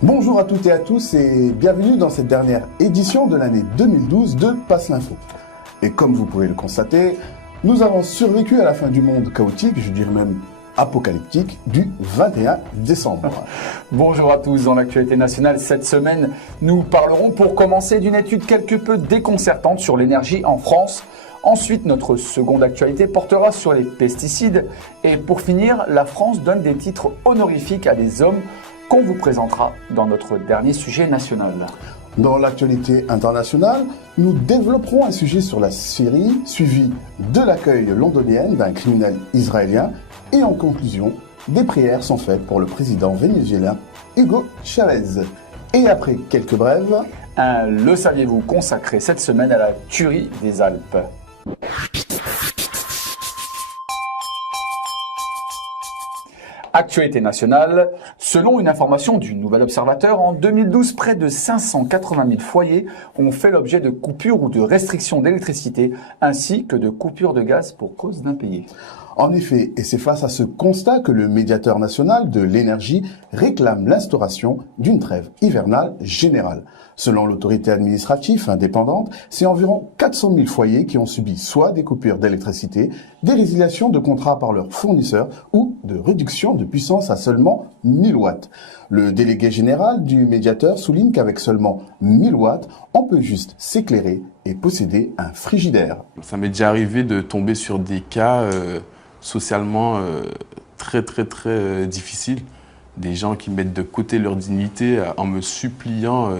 Bonjour à toutes et à tous et bienvenue dans cette dernière édition de l'année 2012 de Passe l'Info. Et comme vous pouvez le constater, nous avons survécu à la fin du monde chaotique, je dirais même apocalyptique, du 21 décembre. Bonjour à tous, dans l'actualité nationale cette semaine, nous parlerons pour commencer d'une étude quelque peu déconcertante sur l'énergie en France. Ensuite, notre seconde actualité portera sur les pesticides. Et pour finir, la France donne des titres honorifiques à des hommes qu'on vous présentera dans notre dernier sujet national. Dans l'actualité internationale, nous développerons un sujet sur la Syrie, suivi de l'accueil londonien d'un criminel israélien. Et en conclusion, des prières sont faites pour le président vénézuélien Hugo Chavez. Et après quelques brèves, Le saviez-vous consacré cette semaine à la tuerie des Alpes. Actualité nationale, selon une information du Nouvel Observateur, en 2012, près de 580 000 foyers ont fait l'objet de coupures ou de restrictions d'électricité, ainsi que de coupures de gaz pour cause d'impayés. En effet, et c'est face à ce constat que le médiateur national de l'énergie réclame l'instauration d'une trêve hivernale générale. Selon l'autorité administrative indépendante, c'est environ 400 000 foyers qui ont subi soit des coupures d'électricité, des résiliations de contrats par leurs fournisseurs ou de réduction de puissance à seulement 1000 watts. Le délégué général du médiateur souligne qu'avec seulement 1000 watts, on peut juste s'éclairer et posséder un frigidaire. Ça m'est déjà arrivé de tomber sur des cas socialement très difficiles. Des gens qui mettent de côté leur dignité en me suppliant.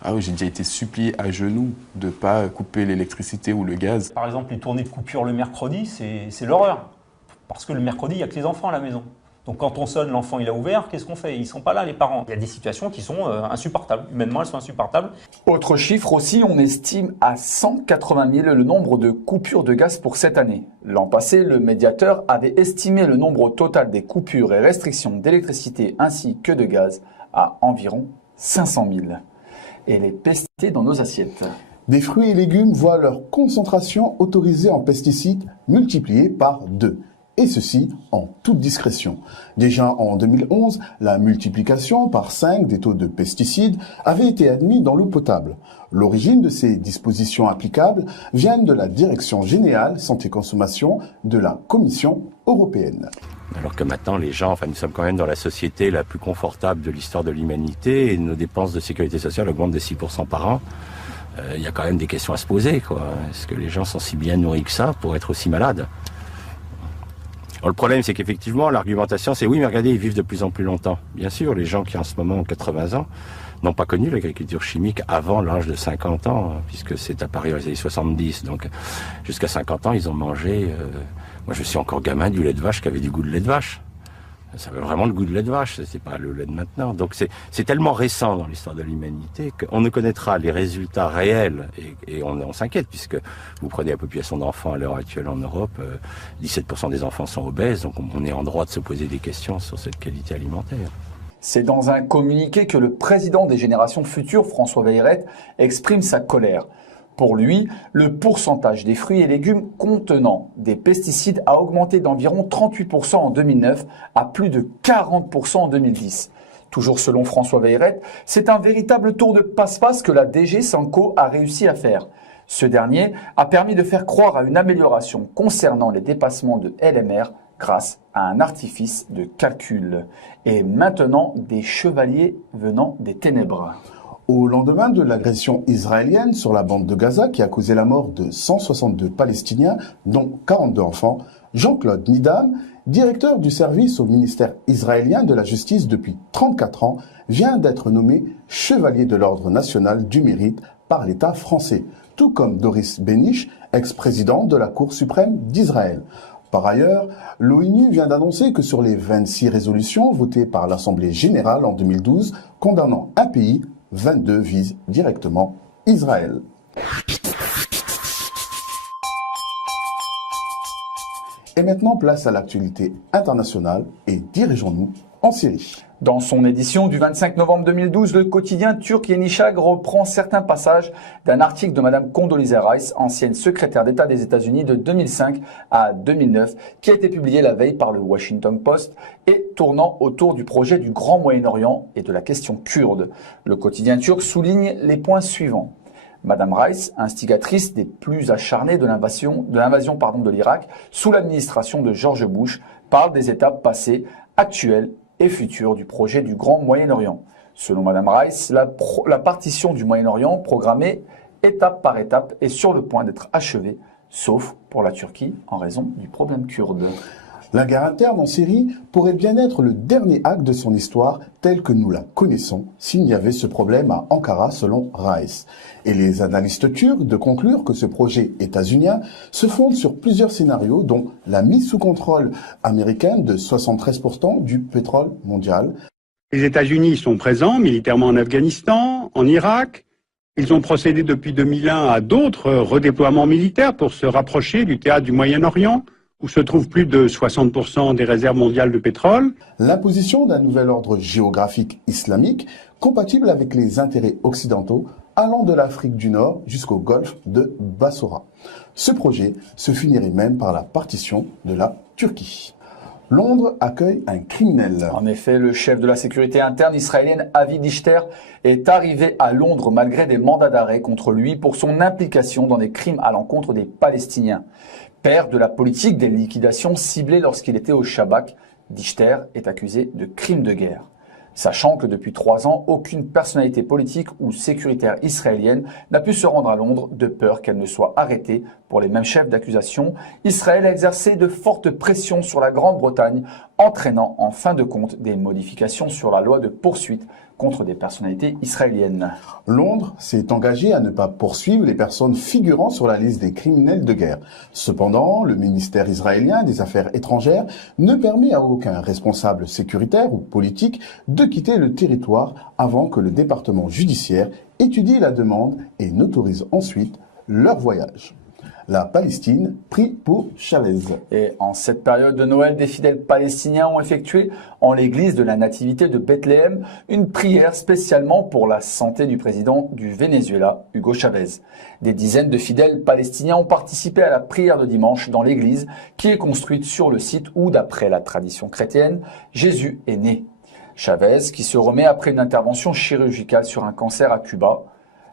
Ah oui, j'ai déjà été supplié à genoux de ne pas couper l'électricité ou le gaz. Par exemple, les tournées de coupure le mercredi, c'est l'horreur. Parce que le mercredi, il n'y a que les enfants à la maison. Donc quand on sonne, l'enfant il a ouvert, qu'est-ce qu'on fait? Ils ne sont pas là, les parents. Il y a des situations qui sont insupportables. Humainement, elles sont insupportables. Autre chiffre aussi, on estime à 180 000 le nombre de coupures de gaz pour cette année. L'an passé, le médiateur avait estimé le nombre total des coupures et restrictions d'électricité ainsi que de gaz à environ 500 000. Et les pesticides dans nos assiettes. Des fruits et légumes voient leur concentration autorisée en pesticides multipliée par 2. Et ceci en toute discrétion. Déjà en 2011, la multiplication par 5 des taux de pesticides avait été admise dans l'eau potable. L'origine de ces dispositions applicables vient de la Direction générale santé-consommation de la Commission européenne. Alors que maintenant, les gens, nous sommes quand même dans la société la plus confortable de l'histoire de l'humanité et nos dépenses de sécurité sociale augmentent de 6% par an. Il y a quand même des questions à se poser, quoi. Est-ce que les gens sont si bien nourris que ça pour être aussi malades? Alors, le problème, c'est qu'effectivement, l'argumentation, c'est oui, mais regardez, ils vivent de plus en plus longtemps. Bien sûr, les gens qui en ce moment ont 80 ans n'ont pas connu l'agriculture chimique avant l'âge de 50 ans, puisque c'est apparu dans les années 70. Donc, jusqu'à 50 ans, ils ont mangé... Moi, je suis encore gamin du lait de vache qui avait du goût de lait de vache. Ça avait vraiment le goût de lait de vache, c'est pas le lait de maintenant. Donc c'est tellement récent dans l'histoire de l'humanité qu'on ne connaîtra les résultats réels et on s'inquiète puisque vous prenez la population d'enfants à l'heure actuelle en Europe, 17% des enfants sont obèses, donc on est en droit de se poser des questions sur cette qualité alimentaire. C'est dans un communiqué que le président des générations futures, François Bayrette, exprime sa colère. Pour lui, le pourcentage des fruits et légumes contenant des pesticides a augmenté d'environ 38% en 2009 à plus de 40% en 2010. Toujours selon François Bayrette, c'est un véritable tour de passe-passe que la DG Sanco a réussi à faire. Ce dernier a permis de faire croire à une amélioration concernant les dépassements de LMR grâce à un artifice de calcul. Et maintenant, des chevaliers venant des ténèbres. Au lendemain de l'agression israélienne sur la bande de Gaza qui a causé la mort de 162 Palestiniens, dont 42 enfants, Jean-Claude Nidam, directeur du service au ministère israélien de la Justice depuis 34 ans, vient d'être nommé chevalier de l'Ordre national du mérite par l'État français, tout comme Doris Béniche, ex-président de la Cour suprême d'Israël. Par ailleurs, l'ONU vient d'annoncer que sur les 26 résolutions votées par l'Assemblée générale en 2012 condamnant un pays, 22 visent directement Israël. Et maintenant, place à l'actualité internationale et dirigeons-nous en Syrie. Dans son édition du 25 novembre 2012, le quotidien turc Yeni Shag reprend certains passages d'un article de Madame Condoleezza Rice, ancienne secrétaire d'État des États-Unis de 2005 à 2009, qui a été publié la veille par le Washington Post et tournant autour du projet du Grand Moyen-Orient et de la question kurde. Le quotidien turc souligne les points suivants. Madame Rice, instigatrice des plus acharnés de l'invasion de l'Irak sous l'administration de George Bush, parle des étapes passées, actuelles et futures du projet du Grand Moyen-Orient. Selon Madame Rice, la partition du Moyen-Orient, programmée étape par étape, est sur le point d'être achevée, sauf pour la Turquie en raison du problème kurde. La guerre interne en Syrie pourrait bien être le dernier acte de son histoire tel que nous la connaissons s'il n'y avait ce problème à Ankara selon Rice. Et les analystes turcs de conclure que ce projet états-unien se fonde sur plusieurs scénarios dont la mise sous contrôle américaine de 73% du pétrole mondial. Les États-Unis sont présents militairement en Afghanistan, en Irak. Ils ont procédé depuis 2001 à d'autres redéploiements militaires pour se rapprocher du théâtre du Moyen-Orient, où se trouvent plus de 60% des réserves mondiales de pétrole. L'imposition d'un nouvel ordre géographique islamique compatible avec les intérêts occidentaux allant de l'Afrique du Nord jusqu'au golfe de Bassora. Ce projet se finirait même par la partition de la Turquie. Londres accueille un criminel. En effet, le chef de la sécurité interne israélienne, Avi Dichter, est arrivé à Londres malgré des mandats d'arrêt contre lui pour son implication dans des crimes à l'encontre des Palestiniens. Père de la politique des liquidations ciblées lorsqu'il était au Shabak, Dichter est accusé de crimes de guerre. Sachant que depuis 3 ans, aucune personnalité politique ou sécuritaire israélienne n'a pu se rendre à Londres de peur qu'elle ne soit arrêtée pour les mêmes chefs d'accusation, Israël a exercé de fortes pressions sur la Grande-Bretagne, entraînant en fin de compte des modifications sur la loi de poursuite contre des personnalités israéliennes. Londres s'est engagé à ne pas poursuivre les personnes figurant sur la liste des criminels de guerre. Cependant, le ministère israélien des Affaires étrangères ne permet à aucun responsable sécuritaire ou politique de quitter le territoire avant que le département judiciaire étudie la demande et n'autorise ensuite leur voyage. La Palestine prie pour Chavez. Et en cette période de Noël, des fidèles palestiniens ont effectué en l'église de la Nativité de Bethléem une prière spécialement pour la santé du président du Venezuela, Hugo Chavez. Des dizaines de fidèles palestiniens ont participé à la prière de dimanche dans l'église qui est construite sur le site où, d'après la tradition chrétienne, Jésus est né. Chavez, qui se remet après une intervention chirurgicale sur un cancer à Cuba.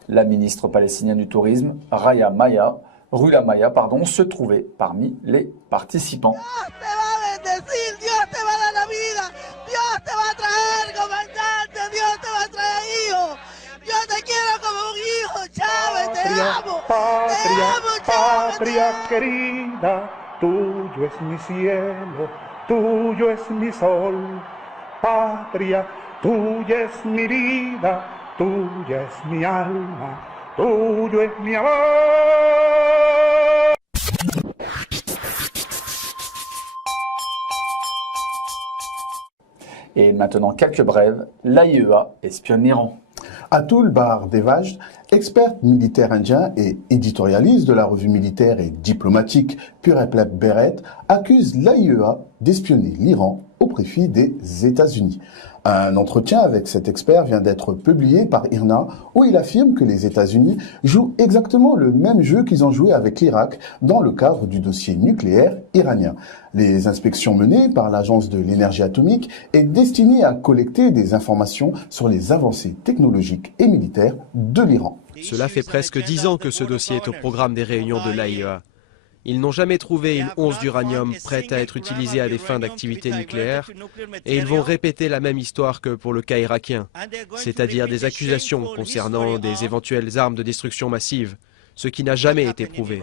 La ministre palestinienne du Tourisme, Rula Maya, se trouvait parmi les participants. Patria querida, tuyo es mi cielo, tuyo es mi sol. Patria, tuya es mi vida, tuya es mi alma, tuyo es mi amor. Et maintenant, quelques brèves. L'AIEA espionne l'Iran. Atul Bharadwaj, expert militaire indien et éditorialiste de la revue militaire et diplomatique Pure Pleb Beret, accuse l'AIEA d'espionner l'Iran au profit des États-Unis. Un entretien avec cet expert vient d'être publié par IRNA où il affirme que les États-Unis jouent exactement le même jeu qu'ils ont joué avec l'Irak dans le cadre du dossier nucléaire iranien. Les inspections menées par l'Agence de l'énergie atomique est destinées à collecter des informations sur les avancées technologiques et militaires de l'Iran. Cela fait presque 10 ans que ce dossier est au programme des réunions de l'AIEA. Ils n'ont jamais trouvé une once d'uranium prête à être utilisée à des fins d'activité nucléaire et ils vont répéter la même histoire que pour le cas irakien, c'est-à-dire des accusations concernant des éventuelles armes de destruction massive, ce qui n'a jamais été prouvé.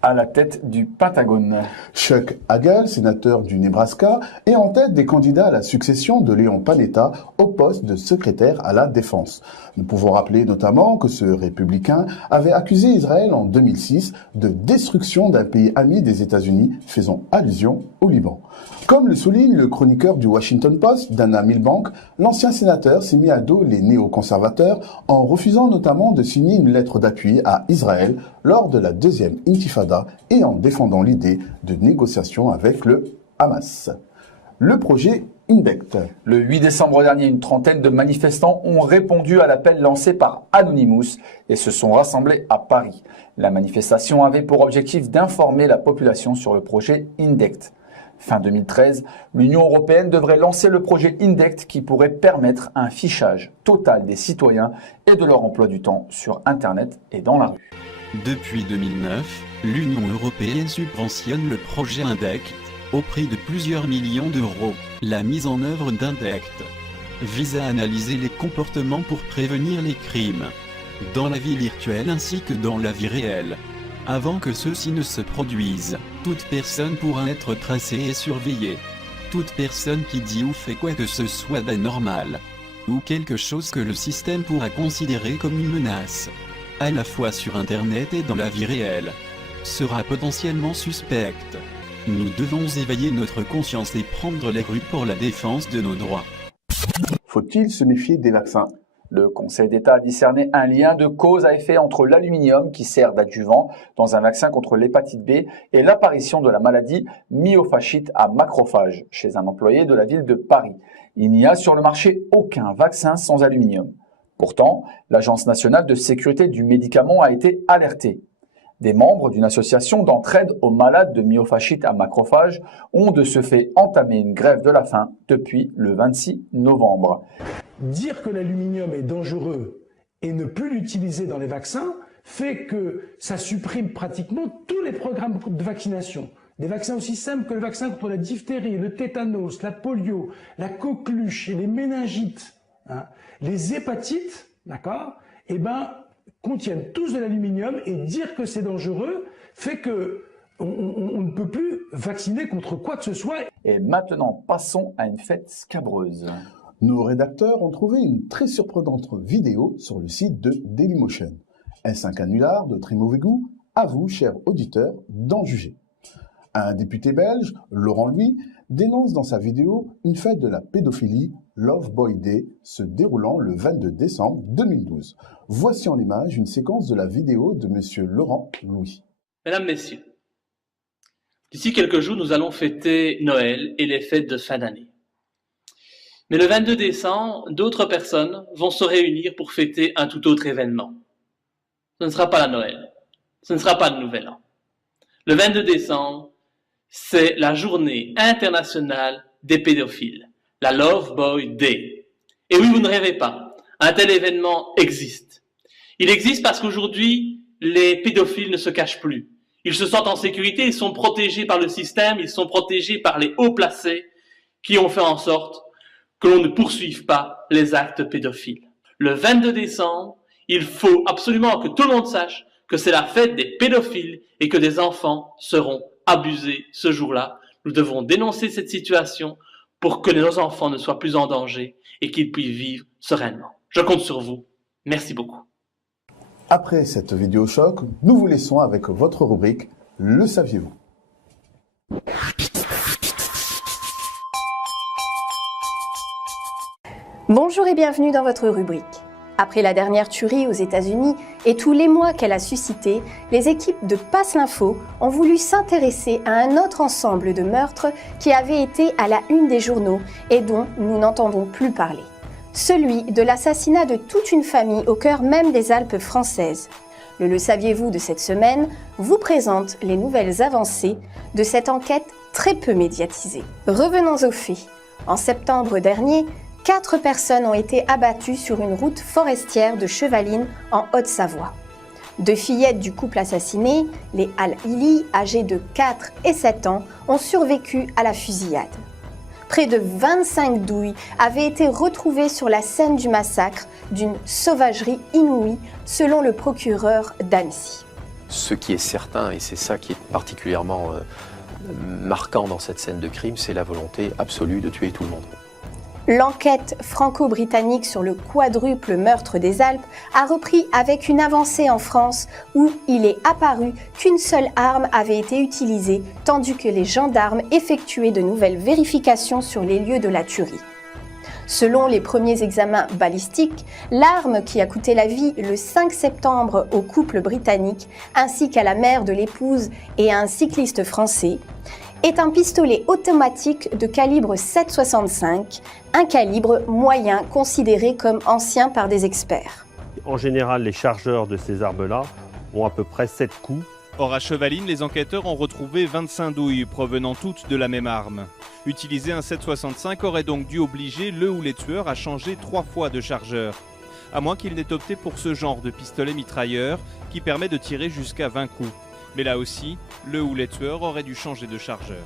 À la tête du Pentagone. Chuck Hagel, sénateur du Nebraska, est en tête des candidats à la succession de Leon Panetta au poste de secrétaire à la Défense. Nous pouvons rappeler notamment que ce républicain avait accusé Israël en 2006 de destruction d'un pays ami des États-Unis, faisant allusion au Liban. Comme le souligne le chroniqueur du Washington Post, Dana Milbank, l'ancien sénateur s'est mis à dos les néoconservateurs en refusant notamment de signer une lettre d'appui à Israël lors de la deuxième intifada et en défendant l'idée de négociation avec le Hamas. Le projet Indect. Le 8 décembre dernier, une trentaine de manifestants ont répondu à l'appel lancé par Anonymous et se sont rassemblés à Paris. La manifestation avait pour objectif d'informer la population sur le projet Indect. Fin 2013, l'Union européenne devrait lancer le projet Indect qui pourrait permettre un fichage total des citoyens et de leur emploi du temps sur Internet et dans la rue. Depuis 2009, l'Union européenne subventionne le projet Indect au prix de plusieurs millions d'euros. La mise en œuvre d'Indect vise à analyser les comportements pour prévenir les crimes, dans la vie virtuelle ainsi que dans la vie réelle. Avant que ceux-ci ne se produisent, toute personne pourra être tracée et surveillée. Toute personne qui dit ou fait quoi que ce soit d'anormal, ou quelque chose que le système pourra considérer comme une menace, à la fois sur Internet et dans la vie réelle, sera potentiellement suspecte. Nous devons éveiller notre conscience et prendre les rues pour la défense de nos droits. Faut-il se méfier des vaccins? Le Conseil d'État a discerné un lien de cause à effet entre l'aluminium qui sert d'adjuvant dans un vaccin contre l'hépatite B et l'apparition de la maladie myofasciite à macrophages chez un employé de la ville de Paris. Il n'y a sur le marché aucun vaccin sans aluminium. Pourtant, l'Agence nationale de sécurité du médicament a été alertée. Des membres d'une association d'entraide aux malades de myofasciite à macrophages ont de ce fait entamé une grève de la faim depuis le 26 novembre. Dire que l'aluminium est dangereux et ne plus l'utiliser dans les vaccins fait que ça supprime pratiquement tous les programmes de vaccination. Des vaccins aussi simples que le vaccin contre la diphtérie, le tétanos, la polio, la coqueluche et les méningites. Les hépatites, d'accord, contiennent tous de l'aluminium et dire que c'est dangereux fait que on ne peut plus vacciner contre quoi que ce soit. Et maintenant, passons à une fête scabreuse. Nos rédacteurs ont trouvé une très surprenante vidéo sur le site de Dailymotion. Est-ce un canular de très mauvais goût? À vous, chers auditeurs, d'en juger. Un député belge, Laurent Louis, dénonce dans sa vidéo une fête de la pédophilie, Love Boy Day, se déroulant le 22 décembre 2012. Voici en image une séquence de la vidéo de monsieur Laurent Louis. Mesdames, Messieurs, d'ici quelques jours, nous allons fêter Noël et les fêtes de fin d'année. Mais le 22 décembre, d'autres personnes vont se réunir pour fêter un tout autre événement. Ce ne sera pas la Noël, ce ne sera pas le Nouvel An. Le 22 décembre, c'est la journée internationale des pédophiles, la Love Boy Day. Et oui, vous ne rêvez pas, un tel événement existe. Il existe parce qu'aujourd'hui, les pédophiles ne se cachent plus. Ils se sentent en sécurité, ils sont protégés par le système, ils sont protégés par les hauts placés qui ont fait en sorte que l'on ne poursuive pas les actes pédophiles. Le 22 décembre, il faut absolument que tout le monde sache que c'est la fête des pédophiles et que des enfants seront abusés ce jour-là. Nous devons dénoncer cette situation pour que nos enfants ne soient plus en danger et qu'ils puissent vivre sereinement. Je compte sur vous. Merci beaucoup. Après cette vidéo choc, nous vous laissons avec votre rubrique « Le saviez-vous ». Bonjour et bienvenue dans votre rubrique. Après la dernière tuerie aux États-Unis et tous l'émoi qu'elle a suscité, les équipes de Passe l'Info ont voulu s'intéresser à un autre ensemble de meurtres qui avait été à la une des journaux et dont nous n'entendons plus parler. Celui de l'assassinat de toute une famille au cœur même des Alpes françaises. Le saviez-vous de cette semaine vous présente les nouvelles avancées de cette enquête très peu médiatisée. Revenons aux faits. En septembre dernier, 4 personnes ont été abattues sur une route forestière de Chevaline en Haute-Savoie. 2 fillettes du couple assassiné, les Al-Hili, âgées de 4 et 7 ans, ont survécu à la fusillade. Près de 25 douilles avaient été retrouvées sur la scène du massacre d'une sauvagerie inouïe, selon le procureur d'Annecy. Ce qui est certain, et c'est ça qui est particulièrement marquant dans cette scène de crime, c'est la volonté absolue de tuer tout le monde. L'enquête franco-britannique sur le quadruple meurtre des Alpes a repris avec une avancée en France où il est apparu qu'une seule arme avait été utilisée tandis que les gendarmes effectuaient de nouvelles vérifications sur les lieux de la tuerie. Selon les premiers examens balistiques, l'arme qui a coûté la vie le 5 septembre au couple britannique ainsi qu'à la mère de l'épouse et à un cycliste français est un pistolet automatique de calibre 7,65, un calibre moyen considéré comme ancien par des experts. En général, les chargeurs de ces armes-là ont à peu près 7 coups. Or à Chevaline, les enquêteurs ont retrouvé 25 douilles provenant toutes de la même arme. Utiliser un 7,65 aurait donc dû obliger le ou les tueurs à changer 3 fois de chargeur. À moins qu'ils n'aient opté pour ce genre de pistolet mitrailleur qui permet de tirer jusqu'à 20 coups. Mais là aussi, le ou les tueurs auraient dû changer de chargeur.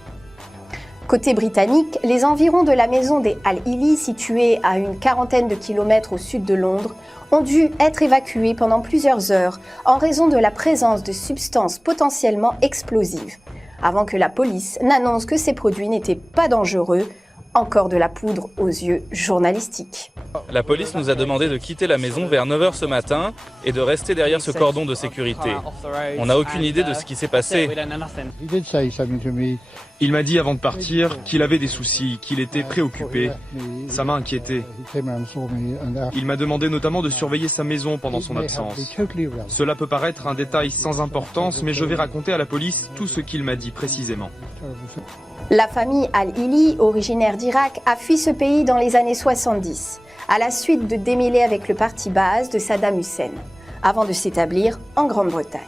Côté britannique, les environs de la maison des Al-Hili, située à une quarantaine de kilomètres au sud de Londres, ont dû être évacués pendant plusieurs heures en raison de la présence de substances potentiellement explosives, avant que la police n'annonce que ces produits n'étaient pas dangereux. Encore de la poudre aux yeux journalistiques. La police nous a demandé de quitter la maison vers 9h ce matin et de rester derrière ce cordon de sécurité. On n'a aucune idée de ce qui s'est passé. Il m'a dit avant de partir qu'il avait des soucis, qu'il était préoccupé. Ça m'a inquiété. Il m'a demandé notamment de surveiller sa maison pendant son absence. Cela peut paraître un détail sans importance, mais je vais raconter à la police tout ce qu'il m'a dit précisément. La famille Al-Hili, originaire d'Irak, a fui ce pays dans les années 70, à la suite de démêlés avec le parti Baas de Saddam Hussein, avant de s'établir en Grande-Bretagne.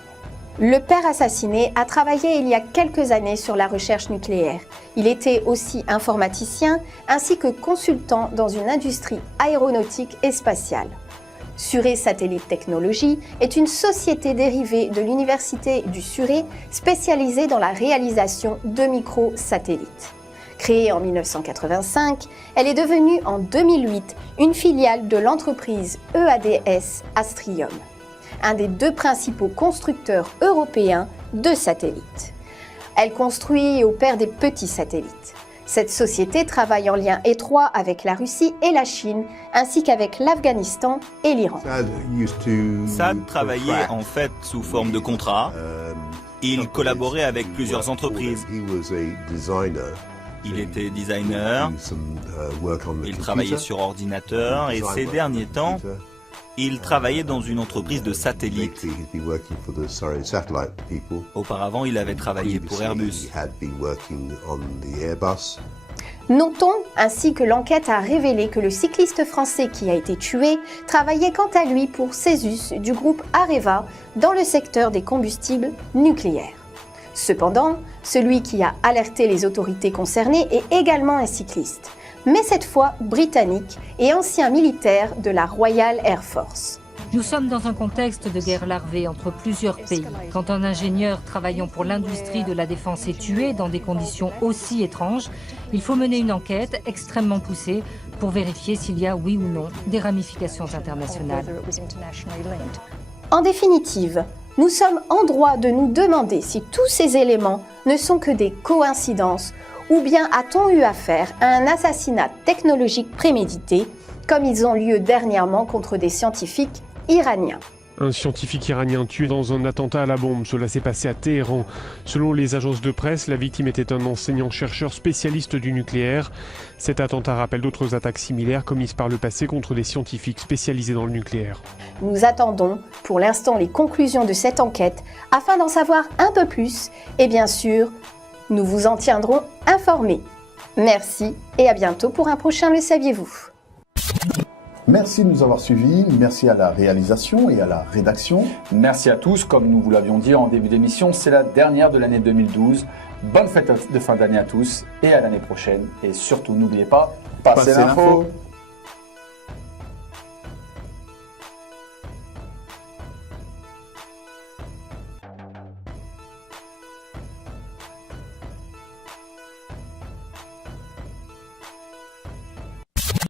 Le père assassiné a travaillé il y a quelques années sur la recherche nucléaire. Il était aussi informaticien ainsi que consultant dans une industrie aéronautique et spatiale. Surrey Satellite Technologies est une société dérivée de l'Université du Surrey spécialisée dans la réalisation de microsatellites. Créée en 1985, elle est devenue en 2008 une filiale de l'entreprise EADS Astrium, un des 2 principaux constructeurs européens de satellites. Elle construit et opère des petits satellites. Cette société travaille en lien étroit avec la Russie et la Chine, ainsi qu'avec l'Afghanistan et l'Iran. Saad travaillait en fait sous forme de contrat. Il collaborait avec plusieurs entreprises. Il était designer, il travaillait sur ordinateur et ces derniers temps, il travaillait dans une entreprise de satellites. Auparavant, il avait travaillé pour Airbus. Notons ainsi que l'enquête a révélé que le cycliste français qui a été tué travaillait quant à lui pour Cesus du groupe Areva dans le secteur des combustibles nucléaires. Cependant, celui qui a alerté les autorités concernées est également un cycliste, mais cette fois britannique et ancien militaire de la Royal Air Force. Nous sommes dans un contexte de guerre larvée entre plusieurs pays. Quand un ingénieur travaillant pour l'industrie de la défense est tué dans des conditions aussi étranges, il faut mener une enquête extrêmement poussée pour vérifier s'il y a, oui ou non, des ramifications internationales. En définitive, nous sommes en droit de nous demander si tous ces éléments ne sont que des coïncidences ou bien a-t-on eu affaire à un assassinat technologique prémédité, comme ils ont lieu dernièrement contre des scientifiques iraniens. Un scientifique iranien tué dans un attentat à la bombe, cela s'est passé à Téhéran. Selon les agences de presse, la victime était un enseignant-chercheur spécialiste du nucléaire. Cet attentat rappelle d'autres attaques similaires commises par le passé contre des scientifiques spécialisés dans le nucléaire. Nous attendons pour l'instant les conclusions de cette enquête afin d'en savoir un peu plus et bien sûr, nous vous en tiendrons informés. Merci et à bientôt pour un prochain Le Saviez-vous ? Merci de nous avoir suivis, merci à la réalisation et à la rédaction. Merci à tous, comme nous vous l'avions dit en début d'émission, c'est la dernière de l'année 2012. Bonne fête de fin d'année à tous et à l'année prochaine. Et surtout, n'oubliez pas, passez l'info.